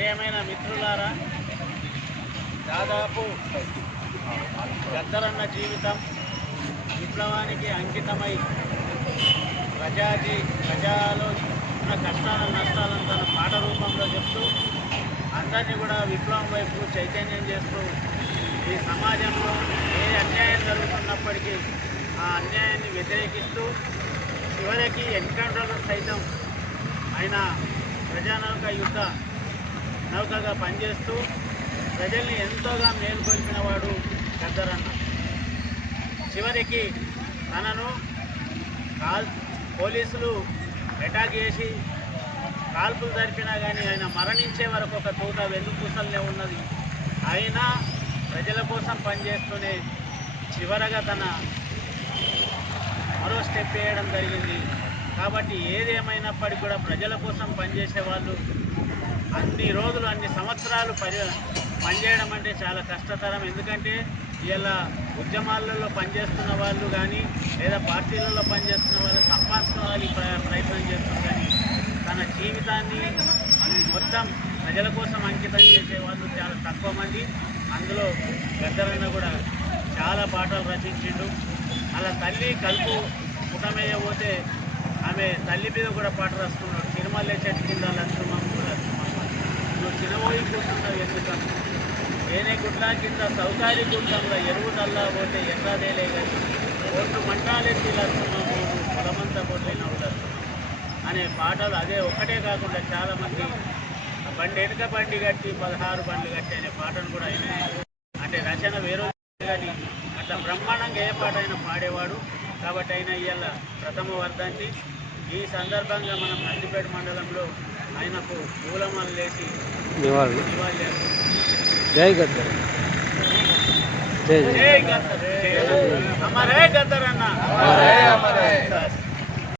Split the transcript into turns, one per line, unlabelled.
ప్రియమైన మిత్రులారా దాదాపు గద్దరన్న జీవితం విప్లవానికి అంకితమై ప్రజాజీ ప్రజాలో ఉన్న కష్టాలను నష్టాలను తన పాట రూపంలో చెప్తూ అందరినీ కూడా విప్లవం వైపు చైతన్యం చేస్తూ ఈ సమాజంలో ఏ అన్యాయం జరుగుతున్నప్పటికీ ఆ అన్యాయాన్ని వ్యతిరేకిస్తూ చివరికి ఎన్కౌంటర్లు సైతం ఆయన ప్రజానౌక యుద్ధ నౌకగా పనిచేస్తూ ప్రజల్ని ఎంతోగా మేలుకొల్పిన వాడు గద్దరన్న. చివరికి తనను కాల్ పోలీసులు అటాక్ చేసి కాల్పులు జరిపినా కానీ ఆయన మరణించే వరకు ఒక తూట వెన్నుపూసలనే ఉన్నది. అయినా ప్రజల కోసం పనిచేస్తూనే చివరగా తన మరో స్టెప్ వేయడం జరిగింది. కాబట్టి ఏది కూడా ప్రజల కోసం పనిచేసే వాళ్ళు అన్ని రోజులు అన్ని సంవత్సరాలు పని పనిచేయడం అంటే చాలా కష్టతరం. ఎందుకంటే ఇలా ఉద్యమాలలో పనిచేస్తున్న వాళ్ళు కానీ లేదా పార్టీలలో పనిచేస్తున్న వాళ్ళు సంపాదించుకోవాలి ప్ర- ప్రయత్నం చేస్తున్నారు. కానీ తన జీవితాన్ని మొత్తం ప్రజల కోసం అంకితం చేసే వాళ్ళు చాలా తక్కువ మంది. అందులో గద్దరైన కూడా చాలా పాటలు రచించిండు. అలా తల్లి కలుపు పుటమేయబోతే ఆమె తల్లి మీద కూడా పాట రాసుకున్నాడు. తిరుమల చెట్టు కింద చిన్నబోయి కూర్చున్నావు ఎందుకమ్మ ఏనే కింద సౌకారి గుండంలో ఎరువు నల్లా పోతే ఎర్రదేలే కానీ ఒట్టు మంటాలెత్తి లక్ష్మమ్మ పొలమంతా పోతే నవ్వు అనే పాటలు అదే ఒక్కటే కాకుండా చాలామంది బండి వెనుక బండి కట్టి పదహారు బండ్లు కట్టి అనే పాటను కూడా ఆయన అంటే రచన వేరే కానీ అట్లా బ్రహ్మాండంగా ఏ పాట అయినా పాడేవాడు. కాబట్టి అయినా ఇవాళ ప్రథమ వర్ధంతి. ఈ సందర్భంగా మనం నందిపేట మండలంలో ఆయనకు పూలమాలు లేచి
నివాళులు.
నివాళి
జై గద్దర్. జై
గద్దర్. అమరే గద్దర్. అన్న.